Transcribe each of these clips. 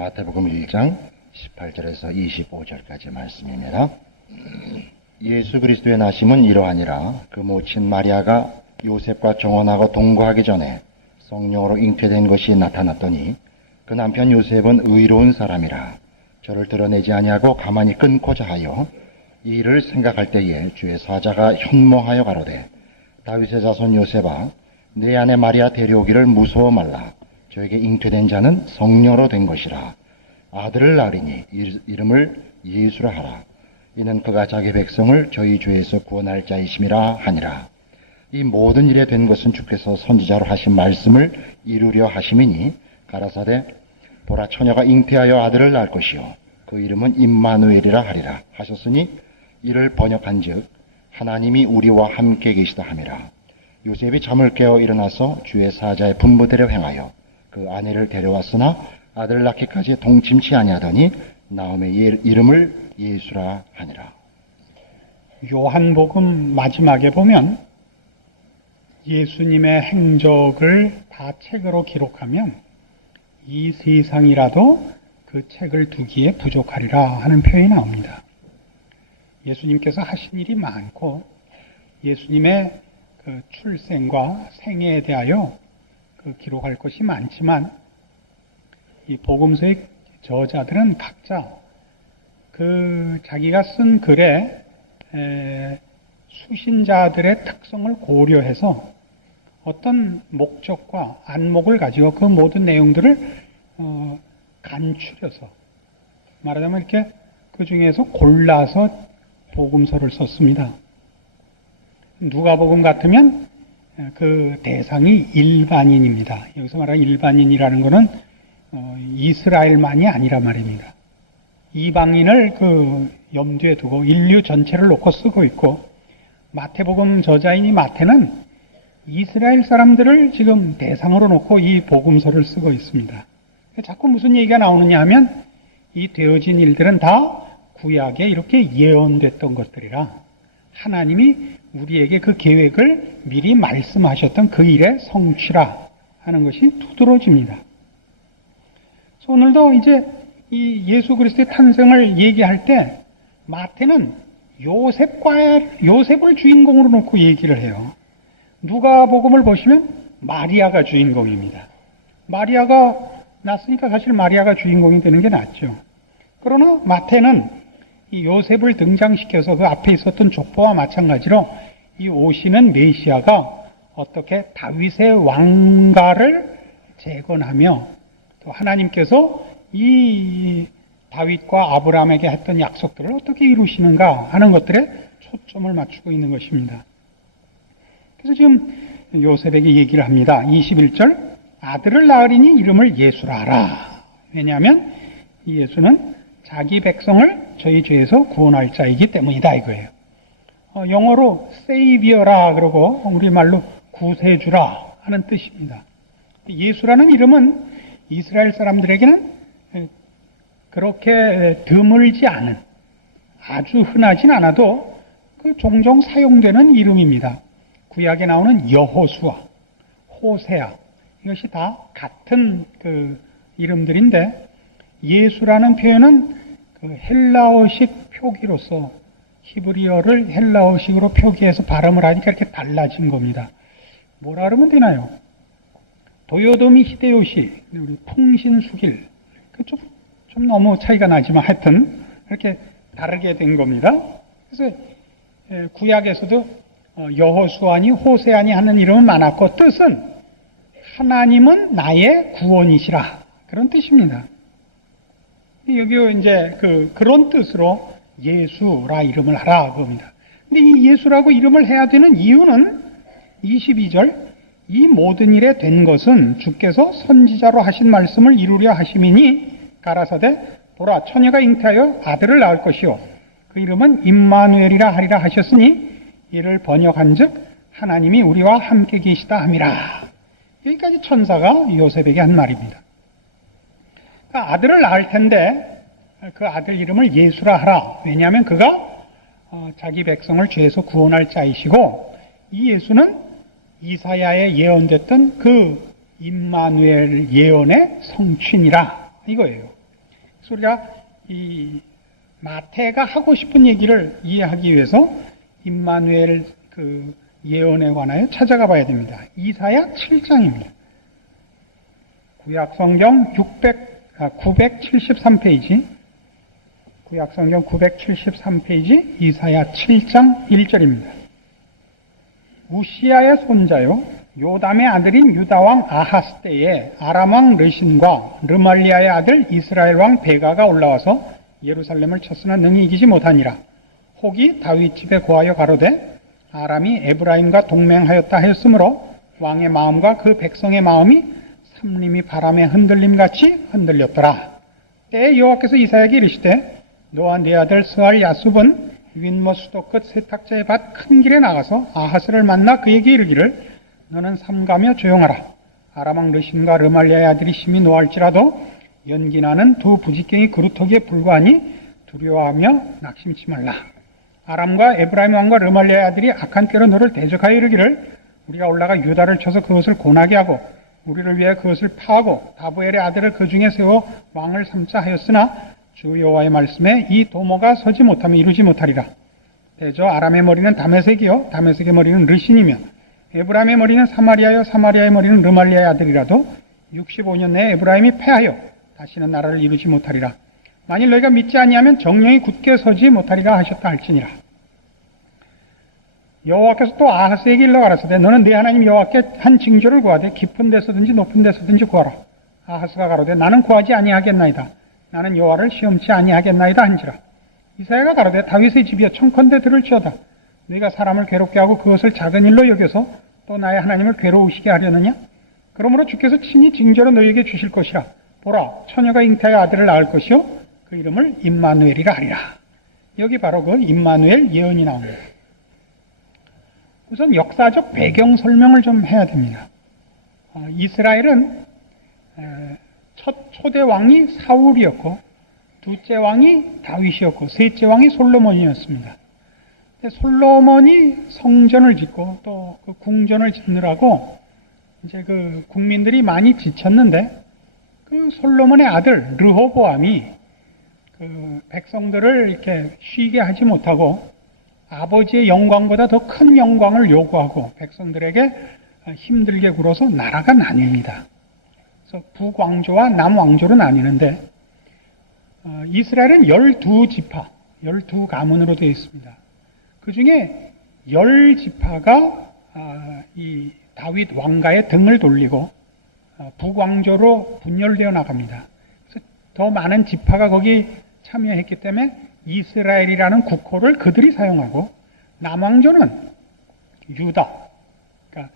마태복음 1장 18절에서 25절까지 말씀입니다. 예수 그리스도의 나심은 이러하니라. 그 모친 마리아가 요셉과 정혼하고 동거하기 전에 성령으로 잉태된 것이 나타났더니 그 남편 요셉은 의로운 사람이라 저를 드러내지 아니하고 가만히 끊고자 하여 이 일을 생각할 때에 주의 사자가 현몽하여 가로되 다윗의 자손 요셉아 내 아내 마리아 데려오기를 무서워 말라. 저에게 잉태된 자는 성령으로 된 것이라. 아들을 낳으리니 이름을 예수라 하라. 이는 그가 자기 백성을 저희 죄에서 구원할 자이심이라 하니라. 이 모든 일에 된 것은 주께서 선지자로 하신 말씀을 이루려 하심이니 가라사대 보라 처녀가 잉태하여 아들을 낳을 것이요 그 이름은 임마누엘이라 하리라 하셨으니 이를 번역한즉 하나님이 우리와 함께 계시다 함이라. 요셉이 잠을 깨어 일어나서 주의 사자의 분부대로 행하여 그 아내를 데려왔으나 아들을 낳기까지 동침치 아니하더니 나음의 이름을 예수라 하니라. 요한복음 마지막에 보면 예수님의 행적을 다 책으로 기록하면 이 세상이라도 그 책을 두기에 부족하리라 하는 표현이 나옵니다. 예수님께서 하신 일이 많고 예수님의 그 출생과 생애에 대하여 그 기록할 것이 많지만 이 복음서의 저자들은 각자 그 자기가 쓴 글에 수신자들의 특성을 고려해서 어떤 목적과 안목을 가지고 그 모든 내용들을 간추려서 말하자면 이렇게 그 중에서 골라서 복음서를 썼습니다. 누가복음 같으면 그 대상이 일반인입니다. 여기서 말하는 일반인이라는 것은 이스라엘만이 아니라 말입니다. 이방인을 그 염두에 두고 인류 전체를 놓고 쓰고 있고, 마태복음 저자인 마태는 이스라엘 사람들을 지금 대상으로 놓고 이 복음서를 쓰고 있습니다. 자꾸 무슨 얘기가 나오느냐 하면 이 되어진 일들은 다 구약에 이렇게 예언됐던 것들이라 하나님이 우리에게 그 계획을 미리 말씀하셨던 그 일의 성취라 하는 것이 두드러집니다. 그래서 오늘도 이제 이 예수 그리스도의 탄생을 얘기할 때 마태는 요셉을 주인공으로 놓고 얘기를 해요. 누가복음을 보시면 마리아가 주인공입니다. 마리아가 낳았으니까 사실 마리아가 주인공이 되는 게 낫죠. 그러나 마태는 이 요셉을 등장시켜서 그 앞에 있었던 족보와 마찬가지로 이 오시는 메시아가 어떻게 다윗의 왕가를 재건하며 또 하나님께서 이 다윗과 아브라함에게 했던 약속들을 어떻게 이루시는가 하는 것들에 초점을 맞추고 있는 것입니다. 그래서 지금 요셉에게 얘기를 합니다. 21절 아들을 낳으리니 이름을 예수라 하라. 왜냐하면 이 예수는 자기 백성을 저희 죄에서 구원할 자이기 때문이다 이거예요. 영어로 Savior라 그러고 우리말로 구세주라 하는 뜻입니다. 예수라는 이름은 이스라엘 사람들에게는 그렇게 드물지 않은, 아주 흔하진 않아도 그 종종 사용되는 이름입니다. 구약에 나오는 여호수아, 호세아 이것이 다 같은 그 이름들인데 예수라는 표현은 그 헬라어식 표기로서 히브리어를 헬라어식으로 표기해서 발음을 하니까 이렇게 달라진 겁니다. 뭐라 그러면 되나요? 도요토미 히데요시, 우리 풍신수길, 좀 너무 차이가 나지만 하여튼 이렇게 다르게 된 겁니다. 그래서 구약에서도 여호수아니 호세아니 하는 이름은 많았고 뜻은 하나님은 나의 구원이시라 그런 뜻입니다. 여기 이제 그런 뜻으로 예수라 이름을 하라 그겁니다. 근데 이 예수라고 이름을 해야 되는 이유는 22절 이 모든 일에 된 것은 주께서 선지자로 하신 말씀을 이루려 하심이니 가라사대 보라 처녀가 잉태하여 아들을 낳을 것이요 그 이름은 임마누엘이라 하리라 하셨으니 이를 번역한즉 하나님이 우리와 함께 계시다 함이라. 여기까지 천사가 요셉에게 한 말입니다. 그러니까 아들을 낳을 텐데 그 아들 이름을 예수라 하라. 왜냐하면 그가 자기 백성을 죄에서 구원할 자이시고 이 예수는 이사야에 예언됐던 그 임마누엘 예언의 성취니라 이거예요. 그래서 우리가 이 마태가 하고 싶은 얘기를 이해하기 위해서 임마누엘 그 예언에 관하여 찾아가 봐야 됩니다. 이사야 7장입니다. 구약성경 973페이지, 구약성경 973페이지 이사야 7장 1절입니다. 우시야의 손자요 요담의 아들인 유다왕 아하스 때에 아람왕 르신과 르말리아의 아들 이스라엘왕 베가가 올라와서 예루살렘을 쳤으나 능히 이기지 못하니라. 혹이 다윗 집에 고하여 가로되 아람이 에브라임과 동맹하였다 하였으므로 왕의 마음과 그 백성의 마음이 삼림이 바람에 흔들림같이 흔들렸더라. 때에 여호와께서 이사야에게 이르시되 너와 네 아들 스알 야숲은 윗모 수도 끝 세탁자의 밭 큰 길에 나가서 아하스를 만나 그에게 이르기를 너는 삼가며 조용하라. 아람왕 르신과 르말리아의 아들이 심히 노할지라도 연기나는 두 부직경이 그루터기에 불과하니 두려워하며 낙심치 말라. 아람과 에브라임 왕과 르말리아의 아들이 악한 때로 너를 대적하여 이르기를 우리가 올라가 유다를 쳐서 그것을 고나게 하고 우리를 위해 그것을 파하고 다부엘의 아들을 그 중에 세워 왕을 삼자 하였으나 주 여호와의 말씀에 이 도모가 서지 못하며 이루지 못하리라. 대저 아람의 머리는 다메섹이요 다메섹의 머리는 르신이며 에브라임의 머리는 사마리아요 사마리아의 머리는 르말리아의 아들이라도 65년 내에 에브라임이 패하여 다시는 나라를 이루지 못하리라. 만일 너희가 믿지 아니하면 정령이 굳게 서지 못하리라 하셨다 할지니라. 여호와께서 또 아하스에게 일러 가라사대 너는 네 하나님 여호와께 한 징조를 구하되 깊은 데서든지 높은 데서든지 구하라. 아하스가 가로되 나는 구하지 아니하겠나이다. 나는 여호와를 시험치 아니하겠나이다 한지라. 이사야가 가로되 다윗의 집이여 청컨대 들을지어다. 네가 사람을 괴롭게 하고 그것을 작은 일로 여겨서 또 나의 하나님을 괴로우시게 하려느냐? 그러므로 주께서 친히 징조로 너희에게 주실 것이라. 보라 처녀가 잉태하여 아들을 낳을 것이요 그 이름을 임마누엘이라 하리라. 여기 바로 그 임마누엘 예언이 나옵니다. 우선 역사적 배경 설명을 좀 해야 됩니다. 이스라엘은 첫 초대 왕이 사울이었고 둘째 왕이 다윗이었고 셋째 왕이 솔로몬이었습니다. 솔로몬이 성전을 짓고 또 그 궁전을 짓느라고 이제 그 국민들이 많이 지쳤는데 그 솔로몬의 아들 르호보암이 그 백성들을 이렇게 쉬게 하지 못하고 아버지의 영광보다 더 큰 영광을 요구하고 백성들에게 힘들게 굴어서 나라가 나뉩니다. 그래서 북왕조와 남왕조로 나뉘는데 이스라엘은 12지파, 12가문으로 되어 있습니다. 그 중에 10지파가 이 다윗 왕가의 등을 돌리고 북왕조로 분열되어 나갑니다. 그래서 더 많은 지파가 거기 참여했기 때문에 이스라엘이라는 국호를 그들이 사용하고 남왕조는 유다, 그러니까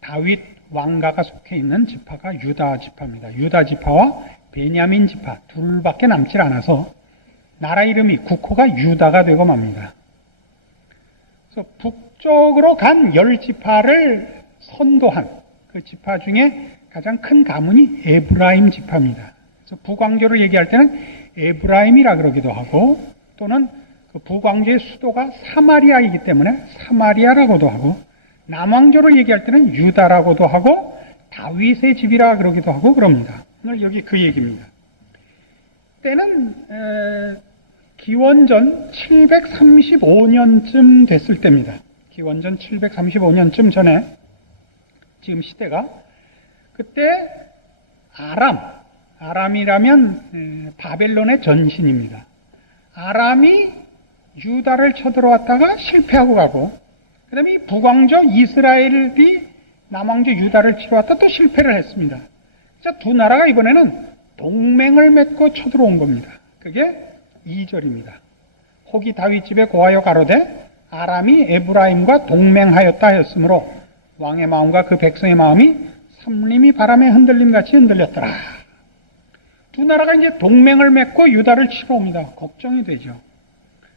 다윗 왕가가 속해 있는 지파가 유다 지파입니다. 유다 지파와 베냐민 지파 둘밖에 남질 않아서 나라 이름이 국호가 유다가 되고 맙니다. 그래서 북쪽으로 간 10지파를 선도한 그 지파 중에 가장 큰 가문이 에브라임 지파입니다. 그래서 북왕조를 얘기할 때는 에브라임이라 그러기도 하고 또는 그 북왕조의 수도가 사마리아이기 때문에 사마리아라고도 하고 남왕조를 얘기할 때는 유다라고도 하고 다윗의 집이라 그러기도 하고 그럽니다. 오늘 여기 그 얘기입니다. 때는 기원전 735년쯤 됐을 때입니다. 기원전 735년쯤 전에 지금 시대가 그때 아람이라면 바벨론의 전신입니다. 아람이 유다를 쳐들어왔다가 실패하고 가고 그 다음에 북왕조 이스라엘이 남왕조 유다를 치러 왔다 또 실패를 했습니다. 그래서 두 나라가 이번에는 동맹을 맺고 쳐들어온 겁니다. 그게 2절입니다. 혹이 다윗 집에 고하여 가로되 아람이 에브라임과 동맹하였다 하였으므로 왕의 마음과 그 백성의 마음이 삼림이 바람에 흔들림같이 흔들렸더라. 두 나라가 이제 동맹을 맺고 유다를 치러 옵니다. 걱정이 되죠.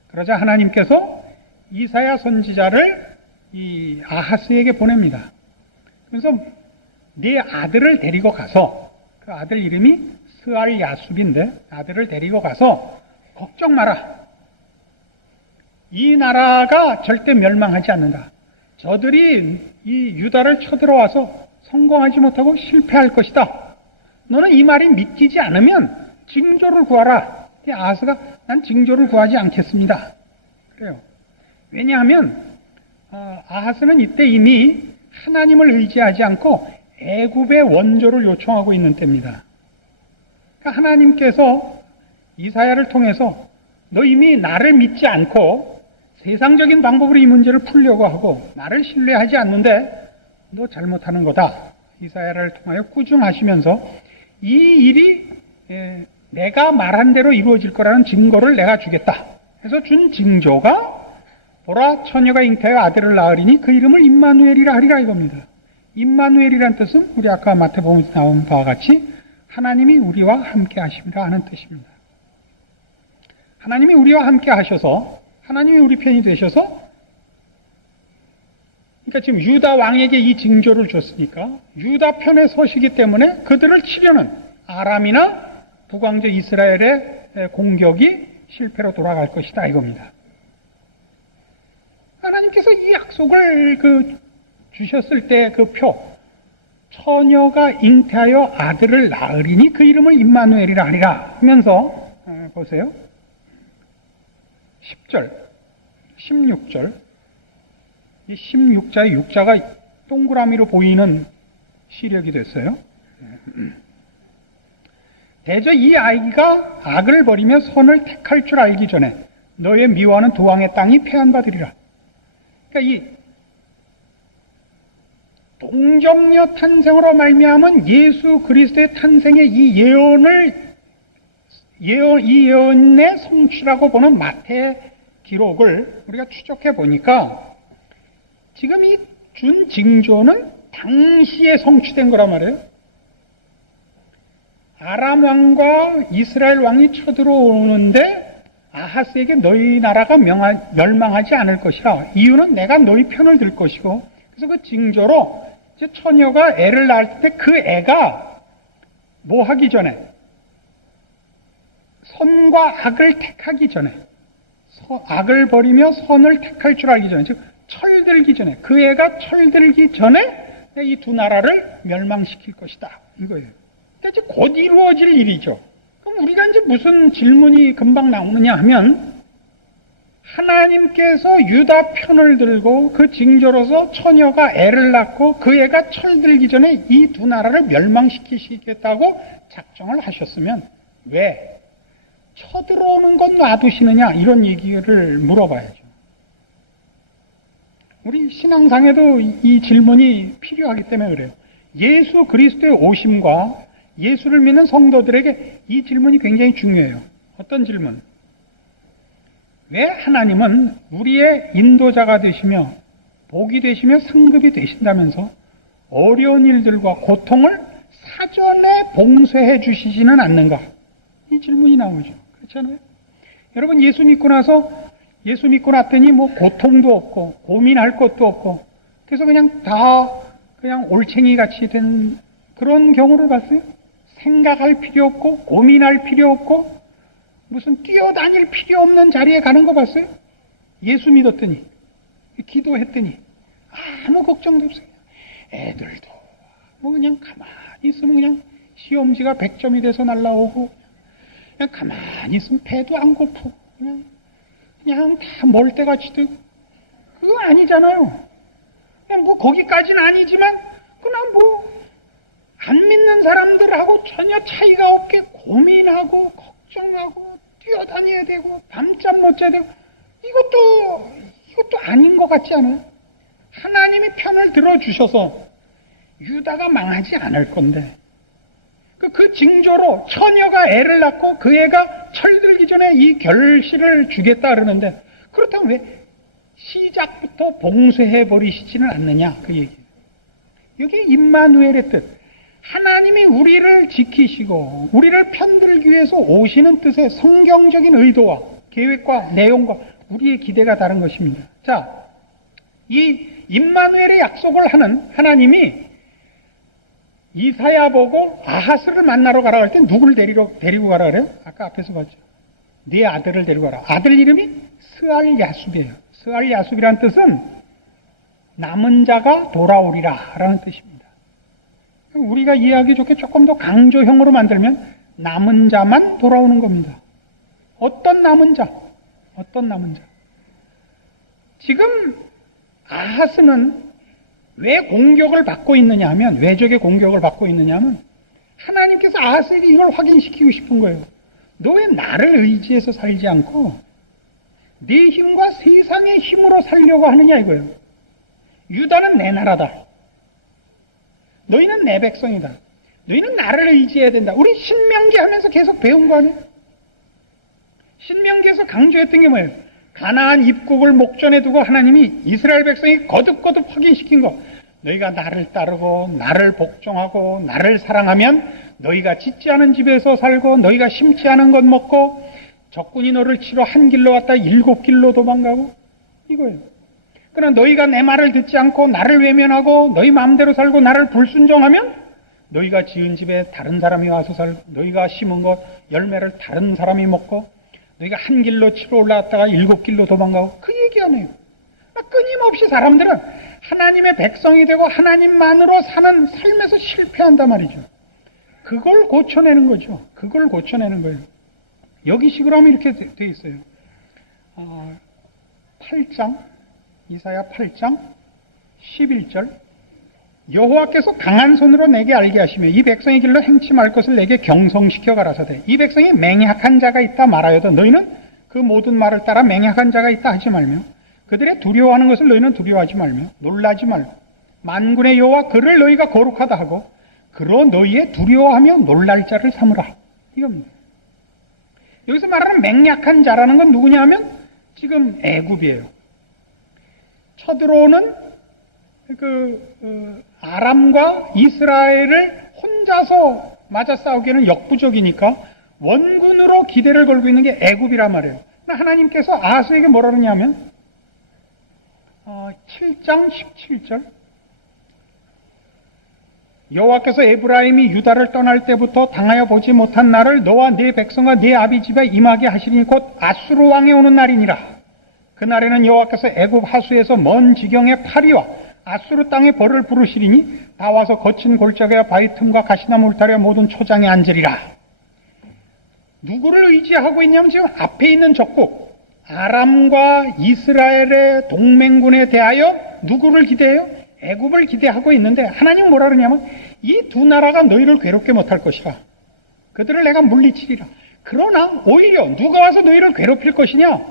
그러자 하나님께서 이사야 선지자를 이 아하스에게 보냅니다. 그래서 네 아들을 데리고 가서 그 아들 이름이 스알 야숲인데 아들을 데리고 가서 걱정 마라. 이 나라가 절대 멸망하지 않는다. 저들이 이 유다를 쳐들어와서 성공하지 못하고 실패할 것이다. 너는 이 말이 믿기지 않으면 징조를 구하라. 아하스가 난 징조를 구하지 않겠습니다. 그래요. 왜냐하면 아하스는 이때 이미 하나님을 의지하지 않고 애굽의 원조를 요청하고 있는 때입니다. 그러니까 하나님께서 이사야를 통해서 너 이미 나를 믿지 않고 세상적인 방법으로 이 문제를 풀려고 하고 나를 신뢰하지 않는데 너 잘못하는 거다. 이사야를 통하여 꾸중하시면서 이 일이 내가 말한 대로 이루어질 거라는 증거를 내가 주겠다. 그래서 준 징조가 보라 처녀가 잉태하여 아들을 낳으리니 그 이름을 임마누엘이라 하리라 이겁니다. 임마누엘이란 뜻은 우리 아까 마태복음에서 나온 바와 같이 하나님이 우리와 함께 하심이라 하는 뜻입니다. 하나님이 우리와 함께 하셔서 하나님이 우리 편이 되셔서 그러니까 지금 유다 왕에게 이 징조를 줬으니까 유다 편에 서시기 때문에 그들을 치려는 아람이나 북왕조 이스라엘의 공격이 실패로 돌아갈 것이다 이겁니다. 하나님께서 이 약속을 주셨을 때 그 표 처녀가 잉태하여 아들을 낳으리니 그 이름을 임마누엘이라 하리라 하면서 보세요. 10절, 16절 이 16자의 6자가 동그라미로 보이는 시력이 됐어요. 대저 이 아이가 악을 버리며 선을 택할 줄 알기 전에 너의 미워하는 두 왕의 땅이 패한받으리라. 그러니까 이 동정녀 탄생으로 말미암은 예수 그리스도의 탄생의 이 예언의 성취라고 보는 마태 기록을 우리가 추적해 보니까 지금 이 준 징조는 당시에 성취된 거란 말이에요. 아람 왕과 이스라엘 왕이 쳐들어오는데 아하스에게 너희 나라가 멸망하지 않을 것이라. 이유는 내가 너희 편을 들 것이고. 그래서 그 징조로 이제 처녀가 애를 낳을 때 그 애가 뭐 하기 전에 선과 악을 택하기 전에 악을 버리며 선을 택할 줄 알기 전에 즉 철들기 전에 그 애가 철들기 전에 이 두 나라를 멸망시킬 것이다 이거예요. 그러니까 이제 곧 이루어질 일이죠. 그럼 우리가 이제 무슨 질문이 금방 나오느냐 하면 하나님께서 유다 편을 들고 그 징조로서 처녀가 애를 낳고 그 애가 철들기 전에 이 두 나라를 멸망시키시겠다고 작정을 하셨으면 왜 쳐들어오는 건 놔두시느냐 이런 얘기를 물어봐야죠. 우리 신앙상에도 이 질문이 필요하기 때문에 그래요. 예수 그리스도의 오심과 예수를 믿는 성도들에게 이 질문이 굉장히 중요해요. 어떤 질문? 왜 하나님은 우리의 인도자가 되시며 복이 되시며 상급이 되신다면서 어려운 일들과 고통을 사전에 봉쇄해 주시지는 않는가? 이 질문이 나오죠. 그렇잖아요? 여러분 예수 믿고 났더니 뭐 고통도 없고 고민할 것도 없고 그래서 그냥 올챙이 같이 된 그런 경우를 봤어요? 생각할 필요 없고 고민할 필요 없고 무슨 뛰어다닐 필요 없는 자리에 가는 거 봤어요? 예수 믿었더니 기도했더니 아무 걱정도 없어요. 애들도 뭐 그냥 가만히 있으면 그냥 시험지가 100점이 돼서 날라오고 그냥 가만히 있으면 배도 안 고프고 그냥 다 멀때같이 되고 그거 아니잖아요. 그냥 뭐 거기까지는 아니지만 그냥 뭐 안 믿는 사람들하고 전혀 차이가 없게 고민하고 걱정하고 뛰어다녀야 되고 밤잠 못 자야 되고 이것도 아닌 것 같지 않아요? 하나님이 편을 들어주셔서 유다가 망하지 않을 건데 그 징조로 처녀가 애를 낳고 그 애가 철들기 전에 이 결실을 주겠다 그러는데 그렇다면 왜 시작부터 봉쇄해 버리시지는 않느냐 그 얘기예요. 여기 임마누엘의 뜻 하나님이 우리를 지키시고 우리를 편들기 위해서 오시는 뜻의 성경적인 의도와 계획과 내용과 우리의 기대가 다른 것입니다. 자, 이 임마누엘의 약속을 하는 하나님이 이사야 보고 아하스를 만나러 가라 할 때 누구를 데리고 가라 그래요? 아까 앞에서 봤죠. 네 아들을 데리고 가라. 아들 이름이 스알야숲이에요. 스알야숲이라는 뜻은 남은 자가 돌아오리라 라는 뜻입니다. 우리가 이해하기 좋게 조금 더 강조형으로 만들면 남은 자만 돌아오는 겁니다. 어떤 남은 자? 어떤 남은 자? 지금 아하스는 왜 공격을 받고 있느냐 하면, 외적의 공격을 받고 있느냐 하면, 하나님께서 아하스에게 이걸 확인시키고 싶은 거예요. 너 왜 나를 의지해서 살지 않고 네 힘과 세상의 힘으로 살려고 하느냐 이거예요. 유다는 내 나라다. 너희는 내 백성이다. 너희는 나를 의지해야 된다. 우리 신명기 하면서 계속 배운 거 아니에요? 신명기에서 강조했던 게 뭐예요? 가나안 입국을 목전에 두고 하나님이 이스라엘 백성이 거듭거듭 확인시킨 거. 너희가 나를 따르고 나를 복종하고 나를 사랑하면 너희가 짓지 않은 집에서 살고 너희가 심지 않은 것 먹고 적군이 너를 치러 한 길로 왔다 7길로 도망가고 이거예요. 그러나 너희가 내 말을 듣지 않고 나를 외면하고 너희 마음대로 살고 나를 불순종하면 너희가 지은 집에 다른 사람이 와서 살고 너희가 심은 것 열매를 다른 사람이 먹고 너희가 한 길로 치러 올라왔다가 7길로 도망가고 그 얘기 안 해요. 끊임없이 사람들은 하나님의 백성이 되고 하나님만으로 사는 삶에서 실패한단 말이죠. 그걸 고쳐내는 거죠. 그걸 고쳐내는 거예요. 여기식으로 하면 이렇게 돼 있어요. 8장, 이사야 8장 11절 여호와께서 강한 손으로 내게 알게 하시며 이 백성의 길로 행치 말 것을 내게 경성시켜 가라사대 이 백성이 맹약한 자가 있다 말하여도 너희는 그 모든 말을 따라 맹약한 자가 있다 하지 말며 그들의 두려워하는 것을 너희는 두려워하지 말며 놀라지 말고 만군의 여호와 그를 너희가 거룩하다 하고 그로 너희의 두려워하며 놀랄 자를 삼으라 이겁니다. 여기서 말하는 맹약한 자라는 건 누구냐 하면 지금 애굽이에요. 쳐들어오는 아람과 이스라엘을 혼자서 맞아 싸우기에는 역부족이니까 원군으로 기대를 걸고 있는 게 애굽이란 말이에요. 하나님께서 아하스에게 뭐라 그러냐면 7장 17절 여호와께서 에브라임이 유다를 떠날 때부터 당하여 보지 못한 날을 너와 네 백성과 네 아비 집에 임하게 하시니 곧 아수르 왕이 오는 날이니라. 그날에는 여호와께서 애굽 하수에서 먼 지경의 파리와 아수르 땅의 벌을 부르시리니 다 와서 거친 골짜기와 바위 틈과 가시나무 울타리와 모든 초장에 앉으리라. 누구를 의지하고 있냐면 지금 앞에 있는 적국 아람과 이스라엘의 동맹군에 대하여 누구를 기대해요? 애굽을 기대하고 있는데 하나님은 뭐라 그러냐면 이 두 나라가 너희를 괴롭게 못할 것이라. 그들을 내가 물리치리라. 그러나 오히려 누가 와서 너희를 괴롭힐 것이냐?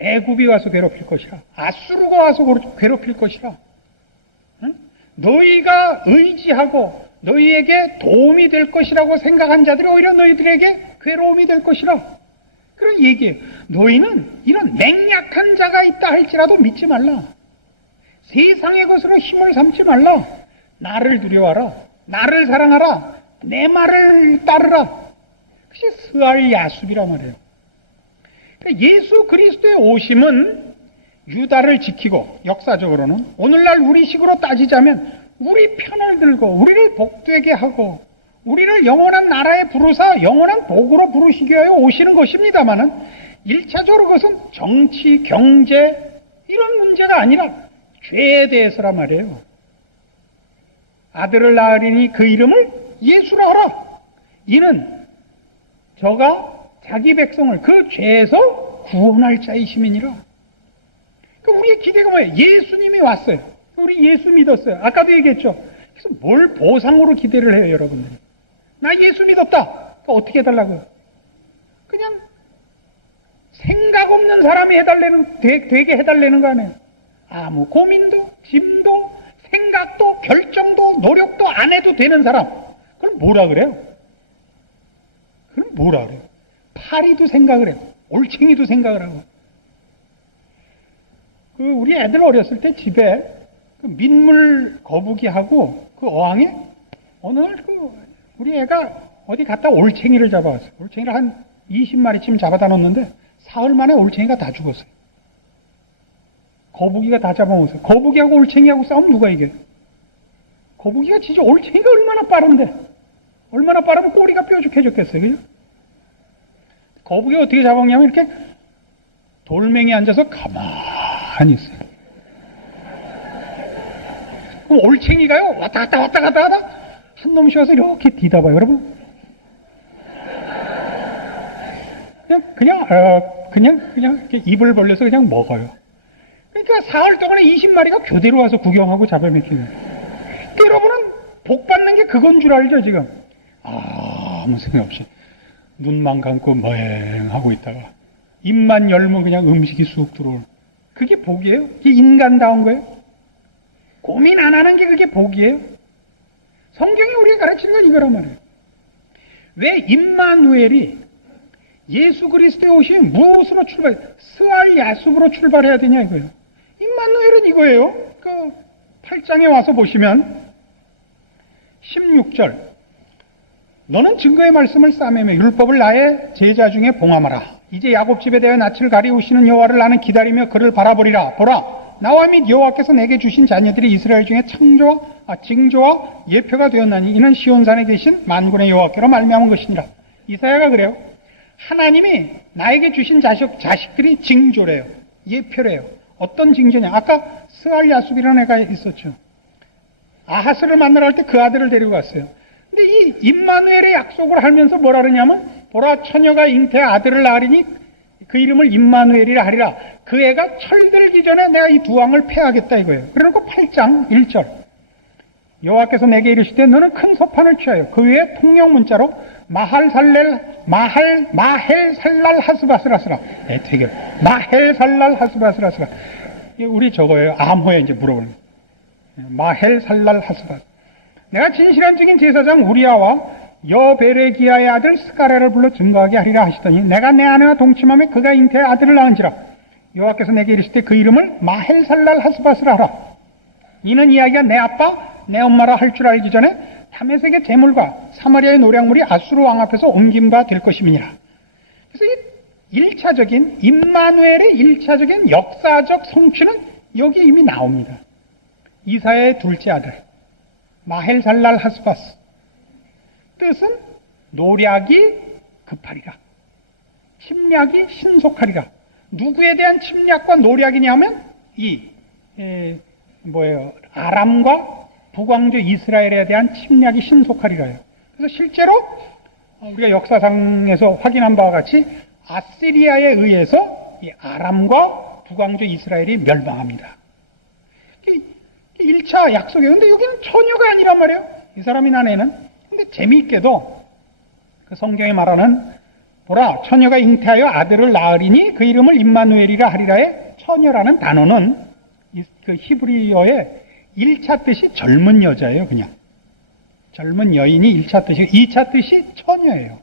애굽이 와서 괴롭힐 것이라. 아수르가 와서 괴롭힐 것이라. 응? 너희가 의지하고 너희에게 도움이 될 것이라고 생각한 자들이 오히려 너희들에게 괴로움이 될 것이라. 그런 얘기예요. 너희는 이런 맹약한 자가 있다 할지라도 믿지 말라. 세상의 것으로 힘을 삼지 말라. 나를 두려워하라. 나를 사랑하라. 내 말을 따르라. 그것이 스알 야숲이란 말이에요. 예수 그리스도의 오심은 유다를 지키고 역사적으로는 오늘날 우리식으로 따지자면 우리 편을 들고 우리를 복되게 하고 우리를 영원한 나라에 부르사 영원한 복으로 부르시기 위하여 오시는 것입니다마는 1차적으로 그것은 정치, 경제 이런 문제가 아니라 죄에 대해서란 말이에요. 아들을 낳으리니 그 이름을 예수라 하라. 이는 저가 자기 백성을 그 죄에서 구원할 자이심이니라. 그러니까 우리의 기대가 뭐예요? 예수님이 왔어요. 우리 예수 믿었어요. 아까도 얘기했죠. 그래서 뭘 보상으로 기대를 해요, 여러분들이? 나 예수 믿었다. 그러니까 어떻게 해달라고요? 그냥 생각 없는 사람이 되게 해달라는 거 아니에요? 아무 고민도, 짐도, 생각도, 결정도, 노력도 안 해도 되는 사람. 그럼 뭐라 그래요? 그럼 뭐라 그래요? 파리도 생각을 해요. 올챙이도 생각을 하고. 우리 애들 어렸을 때 집에 민물 거북이하고 그 어항에 어느 날 우리 애가 어디 갔다 올챙이를 잡아왔어요. 올챙이를 한 20마리쯤 잡아다 놓았는데 사흘 만에 올챙이가 다 죽었어요. 거북이가 다 잡아먹었어요. 거북이하고 올챙이하고 싸우면 누가 이겨요? 거북이가 진짜 올챙이가 얼마나 빠른데 얼마나 빠르면 꼬리가 뾰족해졌겠어요. 그죠? 거북이가 어떻게 잡아먹냐면 이렇게 돌멩이 앉아서 가만히 있어요. 그럼 올챙이가요 왔다 갔다 한 놈씩 와서 이렇게 뒤다봐요. 여러분 그냥 이렇게 입을 벌려서 그냥 먹어요. 그러니까 사흘 동안에 20마리가 교대로 와서 구경하고 잡아먹히는 거예요. 그러니까 여러분은 복 받는 게 그건 줄 알죠, 지금? 아무 생각 없이 눈만 감고 멍하고 있다가 입만 열면 그냥 음식이 쑥 들어오는. 그게 복이에요? 그게 인간다운 거예요? 고민 안 하는 게 그게 복이에요? 성경이 우리가 가르치는 건 이거란 말이에요. 왜 임마누엘이 예수 그리스도의 오심이 무엇으로 스알 야숲으로 출발해야 되냐 이거예요. 임마누엘은 이거예요. 그 8장에 와서 보시면 16절 너는 증거의 말씀을 싸매며 율법을 나의 제자 중에 봉함하라. 이제 야곱 집에 대하여 낯을 가리우시는 여호와를 나는 기다리며 그를 바라보리라. 보라 나와 및 여호와께서 내게 주신 자녀들이 이스라엘 중에 징조와 예표가 되었나니 이는 시온산에 계신 만군의 여호와께로 말미암은 것이니라. 이사야가 그래요. 하나님이 나에게 주신 자식들이 징조래요. 예표래요. 어떤 징조냐? 아까 스알야숲이라는 애가 있었죠. 아하스를 만나러 갈 때 그 아들을 데리고 갔어요. 근데 이 임마누엘의 약속을 하면서 뭐라 그러냐면 보라 처녀가 잉태의 아들을 낳으리니 그 이름을 임마누엘이라 하리라. 그 애가 철들기 전에 내가 이 두 왕을 패하겠다 이거예요. 그래놓고 8장 1절 여호와께서 내게 이르시되 너는 큰 소판을 취하여 그 위에 통영 문자로 마헬살랄 하스바스라스라. 되게 마헬살랄 하스바스라스라. 우리 저거예요. 암호에 이제 물어보는 마헬살랄 하스바스. 내가 진실한 증인 제사장 우리아와 여베레기야의 아들 스가랴를 불러 증거하게 하리라 하시더니 내가 내 아내와 동침하며 그가 잉태의 아들을 낳은지라. 여호와께서 내게 이르시되 그 이름을 마헬살랄 하스바스라 하라. 이는 이야기가 내 아빠 내 엄마라 할 줄 알기 전에 다메섹의 재물과 사마리아의 노략물이 아수르 왕 앞에서 옮김바 될 것임이니라. 그래서 이 1차적인 임마누엘의 1차적인 역사적 성취는 여기 이미 나옵니다. 이사야의 둘째 아들 마헬살랄 하스바스. 뜻은 노략이 급하리라. 침략이 신속하리라. 누구에 대한 침략과 노략이냐면 아람과 북왕조 이스라엘에 대한 침략이 신속하리라요. 그래서 실제로 우리가 역사상에서 확인한 바와 같이 아시리아에 의해서 이 아람과 북왕조 이스라엘이 멸망합니다. 1차 약속이에요. 근데 여기는 처녀가 아니란 말이에요. 이 사람이 난 애는. 근데 재미있게도 그 성경에 말하는 보라 처녀가 잉태하여 아들을 낳으리니 그 이름을 임마누엘이라 하리라의 처녀라는 단어는 그 히브리어의 1차 뜻이 젊은 여자예요. 그냥 젊은 여인이 1차 뜻이고 2차 뜻이 처녀예요.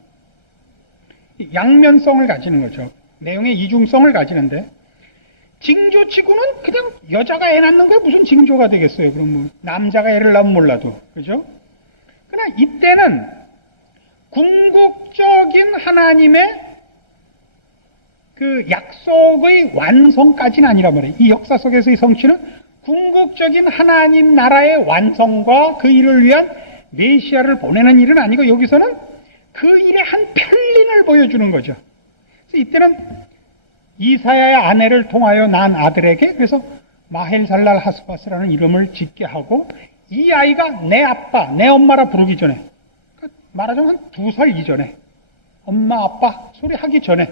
양면성을 가지는 거죠. 내용의 이중성을 가지는데 징조치고는 그냥 여자가 애 낳는 게 무슨 징조가 되겠어요. 그럼 뭐 남자가 애를 낳으면 몰라도 그죠? 그러나 이때는 궁극적인 하나님의 그 약속의 완성까지는 아니란 말이에요. 이 역사 속에서의 성취는 궁극적인 하나님 나라의 완성과 그 일을 위한 메시아를 보내는 일은 아니고 여기서는 그 일의 한 편린을 보여주는 거죠. 그래서 이때는 이사야의 아내를 통하여 난 아들에게 그래서 마헬살랄 하스바스라는 이름을 짓게 하고 이 아이가 내 아빠, 내 엄마라 부르기 전에 말하자면 한 2살 이전에 엄마, 아빠 소리 하기 전에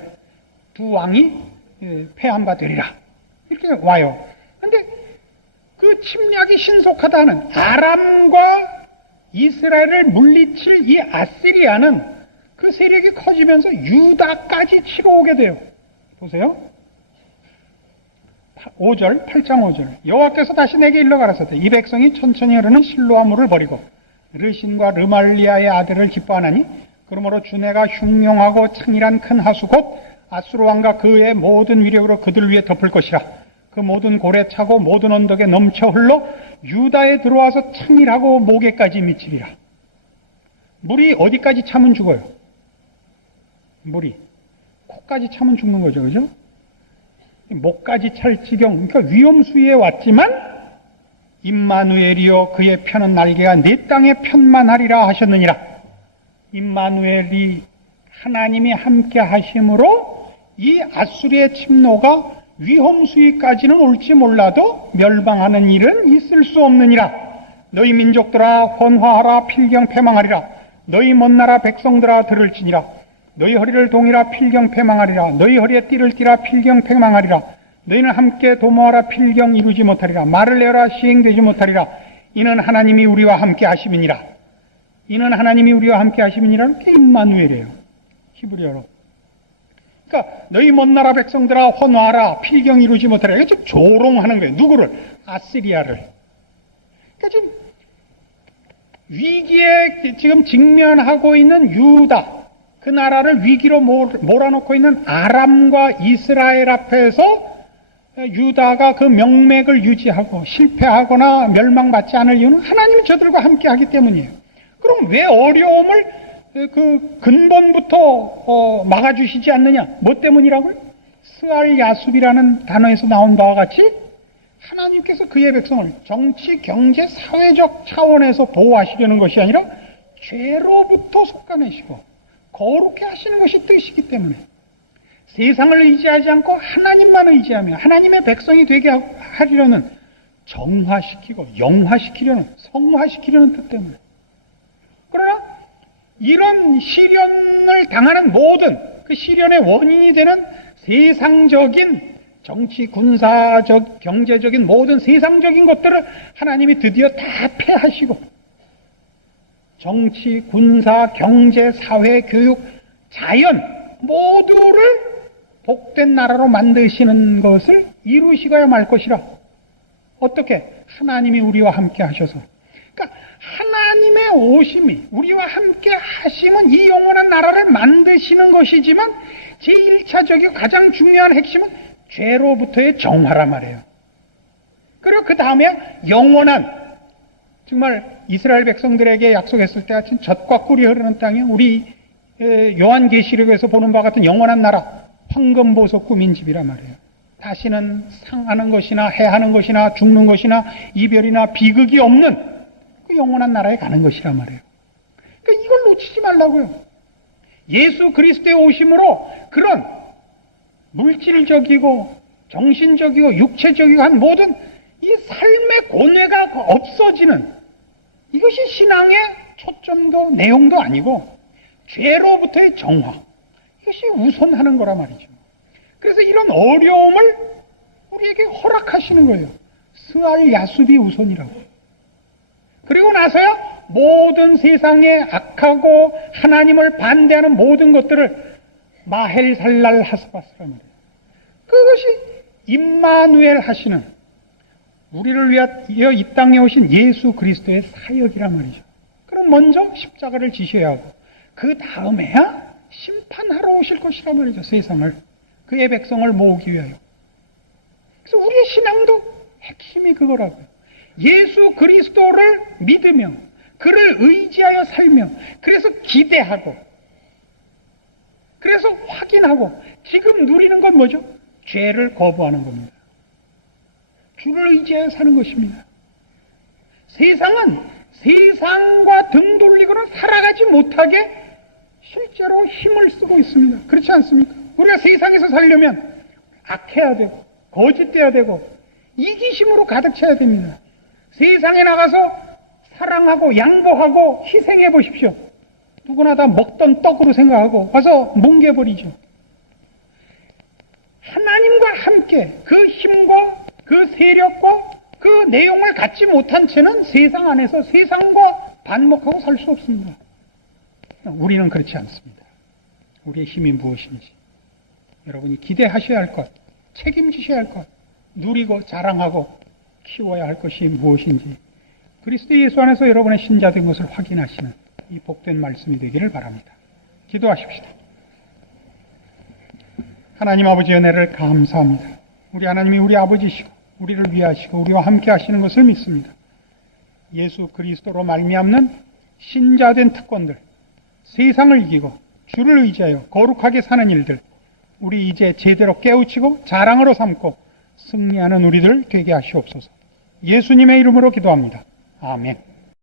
두 왕이 패한 바 되리라 이렇게 와요. 근데 그 침략이 신속하다는 아람과 이스라엘을 물리칠 이 아시리아는 그 세력이 커지면서 유다까지 치러 오게 돼요. 보세요. 8장 5절 여호와께서 다시 내게 일러 가라사대 이 백성이 천천히 흐르는 실로아 물을 버리고 르신과 르말리아의 아들을 기뻐하나니 그러므로 주내가 흉명하고 창일한 큰 하수 곧 아수르 왕과 그의 모든 위력으로 그들 위에 덮을 것이라. 그 모든 고래 차고 모든 언덕에 넘쳐 흘러 유다에 들어와서 창일하고 목에까지 미치리라. 물이 어디까지 차면 죽어요? 물이 코까지 차면 죽는 거죠. 그죠? 목까지 찰 지경, 그러니까 위험수위에 왔지만 임마누엘이여 그의 편은 날개가 내 땅의 편만 하리라 하셨느니라. 임마누엘이 하나님이 함께 하심으로 이 아수리의 침노가 위험수위까지는 올지 몰라도 멸망하는 일은 있을 수 없느니라. 너희 민족들아 헌화하라 필경 패망하리라. 너희 먼 나라 백성들아 들을지니라. 너희 허리를 동이라 필경패망하리라. 너희 허리에 띠를 띠라 필경패망하리라. 너희는 함께 도모하라 필경 이루지 못하리라. 말을 내어라 시행되지 못하리라. 이는 하나님이 우리와 함께 하심이니라. 이는 하나님이 우리와 함께 하심이니라. 이렇게 임마누엘이에요. 히브리어로. 그러니까 너희 먼 나라 백성들아 헌화하라 필경 이루지 못하리라. 이게 지금 조롱하는 거예요. 누구를? 아시리아를. 그러니까 지금 위기에 지금 직면하고 있는 유다, 그 나라를 위기로 몰아넣고 있는 아람과 이스라엘 앞에서 유다가 그 명맥을 유지하고 실패하거나 멸망받지 않을 이유는 하나님이 저들과 함께 하기 때문이에요. 그럼 왜 어려움을 그 근본부터 막아주시지 않느냐? 뭐 때문이라고요? 스알 야숲이라는 단어에서 나온 바와 같이 하나님께서 그의 백성을 정치, 경제, 사회적 차원에서 보호하시려는 것이 아니라 죄로부터 속아내시고 거룩해 하시는 것이 뜻이기 때문에 세상을 의지하지 않고 하나님만 의지하며 하나님의 백성이 되게 하려는 정화시키고 영화시키려는 성화시키려는 뜻 때문에. 그러나 이런 시련을 당하는 모든 그 시련의 원인이 되는 세상적인 정치, 군사적, 경제적인 모든 세상적인 것들을 하나님이 드디어 다 패하시고 정치, 군사, 경제, 사회, 교육, 자연 모두를 복된 나라로 만드시는 것을 이루시고야 말 것이라. 어떻게? 하나님이 우리와 함께 하셔서. 그러니까 하나님의 오심이 우리와 함께 하심은 이 영원한 나라를 만드시는 것이지만 제1차적이고 가장 중요한 핵심은 죄로부터의 정화란 말이에요. 그리고 그 다음에 영원한, 정말 이스라엘 백성들에게 약속했을 때 같은 젖과 꿀이 흐르는 땅에 우리 요한계시록에서 보는 바와 같은 영원한 나라, 황금보석 꾸민 집이란 말이에요. 다시는 상하는 것이나 해하는 것이나 죽는 것이나 이별이나 비극이 없는 그 영원한 나라에 가는 것이란 말이에요. 그러니까 이걸 놓치지 말라고요. 예수 그리스도의 오심으로 그런 물질적이고 정신적이고 육체적이고 한 모든 이 삶의 고뇌가 없어지는, 이것이 신앙의 초점도 내용도 아니고 죄로부터의 정화, 이것이 우선하는 거란 말이죠. 그래서 이런 어려움을 우리에게 허락하시는 거예요. 스알 야숲이 우선이라고. 그리고 나서야 모든 세상에 악하고 하나님을 반대하는 모든 것들을 마헬살랄 하스바스란 말이에요. 그것이 임마누엘 하시는, 우리를 위하여 이 땅에 오신 예수 그리스도의 사역이란 말이죠. 그럼 먼저 십자가를 지셔야 하고 그 다음에야 심판하러 오실 것이란 말이죠. 세상을, 그의 백성을 모으기 위하여. 그래서 우리의 신앙도 핵심이 그거라고요. 예수 그리스도를 믿으며 그를 의지하여 살며 그래서 기대하고 그래서 확인하고 지금 누리는 건 뭐죠? 죄를 거부하는 겁니다. 주를 의지하여 사는 것입니다. 세상은 세상과 등 돌리고는 살아가지 못하게 실제로 힘을 쓰고 있습니다. 그렇지 않습니까? 우리가 세상에서 살려면 악해야 되고 거짓돼야 되고 이기심으로 가득 차야 됩니다. 세상에 나가서 사랑하고 양보하고 희생해 보십시오. 누구나 다 먹던 떡으로 생각하고 와서 뭉개버리죠. 하나님과 함께 그 힘과 그 세력과 그 내용을 갖지 못한 채는 세상 안에서 세상과 반목하고 살 수 없습니다. 우리는 그렇지 않습니다. 우리의 힘이 무엇인지 여러분이 기대하셔야 할 것, 책임지셔야 할 것, 누리고 자랑하고 키워야 할 것이 무엇인지 그리스도 예수 안에서 여러분의 신자된 것을 확인하시는 이 복된 말씀이 되기를 바랍니다. 기도하십시다. 하나님 아버지의 은혜를 감사합니다. 우리 하나님이 우리 아버지시고 우리를 위하시고 우리와 함께 하시는 것을 믿습니다. 예수 그리스도로 말미암는 신자된 특권들, 세상을 이기고 주를 의지하여 거룩하게 사는 일들, 우리 이제 제대로 깨우치고 자랑으로 삼고 승리하는 우리들 되게 하시옵소서. 예수님의 이름으로 기도합니다. 아멘.